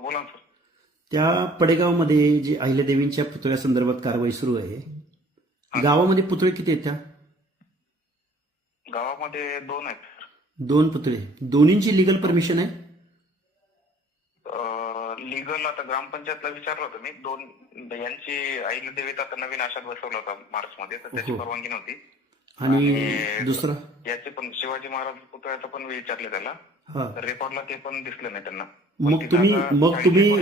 बोला ना सर. त्या पडेगावमध्ये जी अहिल्यादेवींच्या पुतळ्यासंदर्भात कारवाई सुरू आहे, गावामध्ये पुतळे किती आहेत? त्या गावामध्ये 2 आहेत सर. 2 पुतळे, दोन्हींची लीगल परमिशन आहे? लिगल आता ग्रामपंचायतला विचारलं होतं मी. 2 यांची अहिल्यादेवीत आता नवीन आशात बसवला होता मार्च मध्ये, तर त्याची परवानगी नव्हती. आणि दुसरा याचे पण शिवाजी महाराज पुतळ्याचं पण विचारले त्याला, हा. तर रेकॉर्डला ते पण दिसलं नाही त्यांना. मग तुम्ही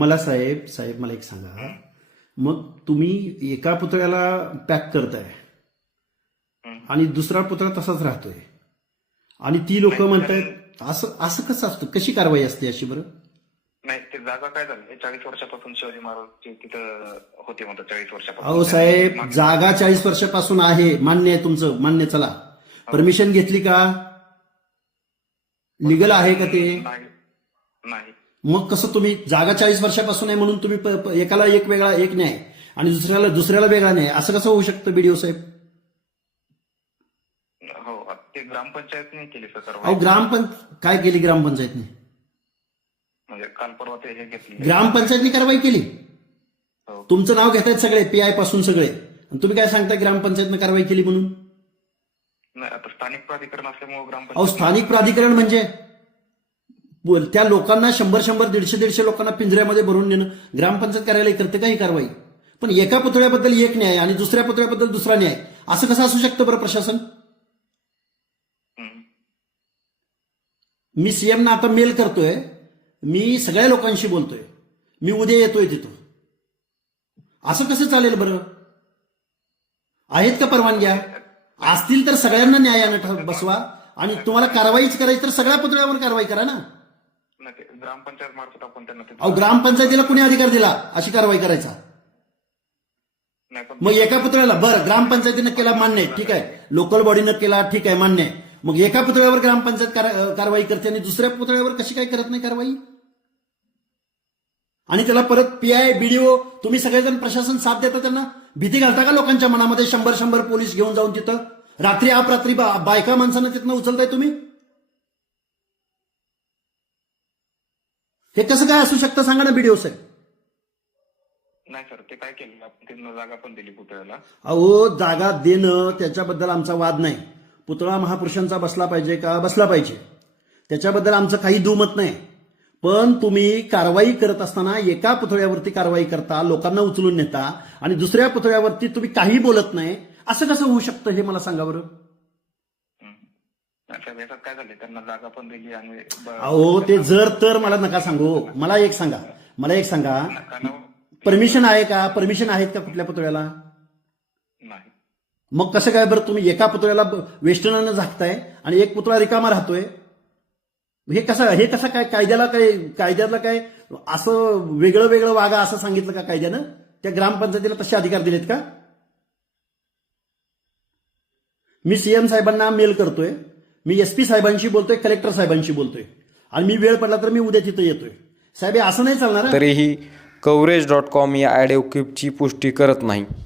मला साहेब मला एक सांगा, मग तुम्ही एका पुतळ्याला पॅक करताय आणि दुसरा पुतळा तसाच राहतोय आणि ती लोक म्हणतायत असं असं कसं असतं? कशी कारवाई असते अशी? बरं नाही, ते जागा काय झाली, 40 वर्षापासून शिवाजी महाराज तिथं होते म्हणतात. 40 वर्षापासून. अहो साहेब, जागा 40 वर्षापासून आहे, मान्य आहे तुमचं, मान्य. चला, परमिशन घेतली का? लीगल आहे का ते? नाही. मग कसं तुम्ही जागा 40 वर्षापासून आहे म्हणून तुम्ही एकाला एक वेगळा एक न्याय आणि दुसऱ्याला वेगळा न्याय, असं कसं होऊ शकतं बीडीओ साहेब? हो, ते ग्रामपंचायतने केली सर. अहो काय केली ग्रामपंचायतने? म्हणजे काल परवा ते हे घेतली. ग्रामपंचायतने कारवाई केली? तुमचं नाव घेतायत सगळे, पीआय पासून सगळे, आणि तुम्ही काय सांगताय ग्रामपंचायतनं कारवाई केली म्हणून? नाही, आता स्थानिक प्राधिकरण असल्यामुळे अहो, ग्रामपंचायत. स्थानिक प्राधिकरण म्हणजे त्या लोकांना 100 150 लोकांना पिंजऱ्यामध्ये भरून नेणं ग्रामपंचायत कार्यालय करते का ही कारवाई? पण एका पुतळ्याबद्दल एक न्याय आणि दुसऱ्या पुतळ्याबद्दल दुसरा न्याय, असं कसं असू शकतं बरं प्रशासन? मी सीएम ना आता मेल करतोय, मी सगळ्या लोकांशी बोलतोय, मी उद्या येतोय तिथं. असं कसं चालेल बरं? आहेत का परवानग्या? असतील तर सगळ्यांना न्यायानं बसवा आणि तुम्हाला कारवाईच करायची तर सगळ्या पुतळ्यावर कारवाई करा ना. ग्रामपंचायत मार्फत आपण त्यांना. अहो, ग्रामपंचायतीला कुणी अधिकार दिला अशी कारवाई करायचा? मग एका पुतळ्याला बरं ग्रामपंचायतीनं केला, मान्य आहे, ठीक आहे. लोकल बॉडीनं केला, ठीक आहे, मान्य आहे. मग एका पुतळ्यावर ग्रामपंचायत कारवाई करते आणि दुसऱ्या पुतळ्यावर कशी काय करत नाही कारवाई? आणि त्याला परत पीआय बीडीओ तुम्ही सगळेजण प्रशासन साथ देता, त्यांना भीती घालता का लोकांच्या मनामध्ये? 100 पोलीस घेऊन जाऊन तिथं रात्री अपरात्री बायका माणसांना तिथनं उचलताय तुम्ही? हे कसं काय असू शकतं सांगा ना बीडीओ साहेब? नाही सर, ते काय केलं आपण, त्यांना जागा पण दिली पुतळ्याला. अहो, जागा देणं त्याच्याबद्दल आमचा वाद नाही. पुतळा महापुरुषांचा बसला पाहिजे का? बसला पाहिजे, त्याच्याबद्दल आमचं काही दुमत नाही. पण तुम्ही कारवाई करत असताना एका पुतळ्यावरती कारवाई करता, लोकांना उचलून नेता आणि दुसऱ्या पुतळ्यावरती तुम्ही काही बोलत नाही, असं कसं होऊ शकतं हे मला सांगा बरं. काय झालं, त्यांना जागा पण दिली आणि अहो, ते जर तर मला नका सांगू, मला एक सांगा परमिशन आहे का? परमिशन आहेत का कुठल्या पुतळ्याला? नाही. मग कसं काय बरं तुम्ही एका पुतळ्याला वेस्टर्ननं झाकताय आणि एक पुतळा रिकामा राहतोय? हे कसं काय कायद्याला काय असं वेगळं वागा असं सांगितलं का कायद्यानं? त्या ग्रामपंचायतीला तसे अधिकार दिलेत का? मी सीएम साहेबांना मेल करतोय, मी एसपी साहेबांशी बोलतोय, कलेक्टर साहेबांशी बोलतोय आणि मी वेळ पडला तर मी उद्या तिथं येतोय. साहेब, असं नाही चालणार. तरीही कव्हरेज.com या ऑडिओ क्लिपची पुष्टी करत नाही.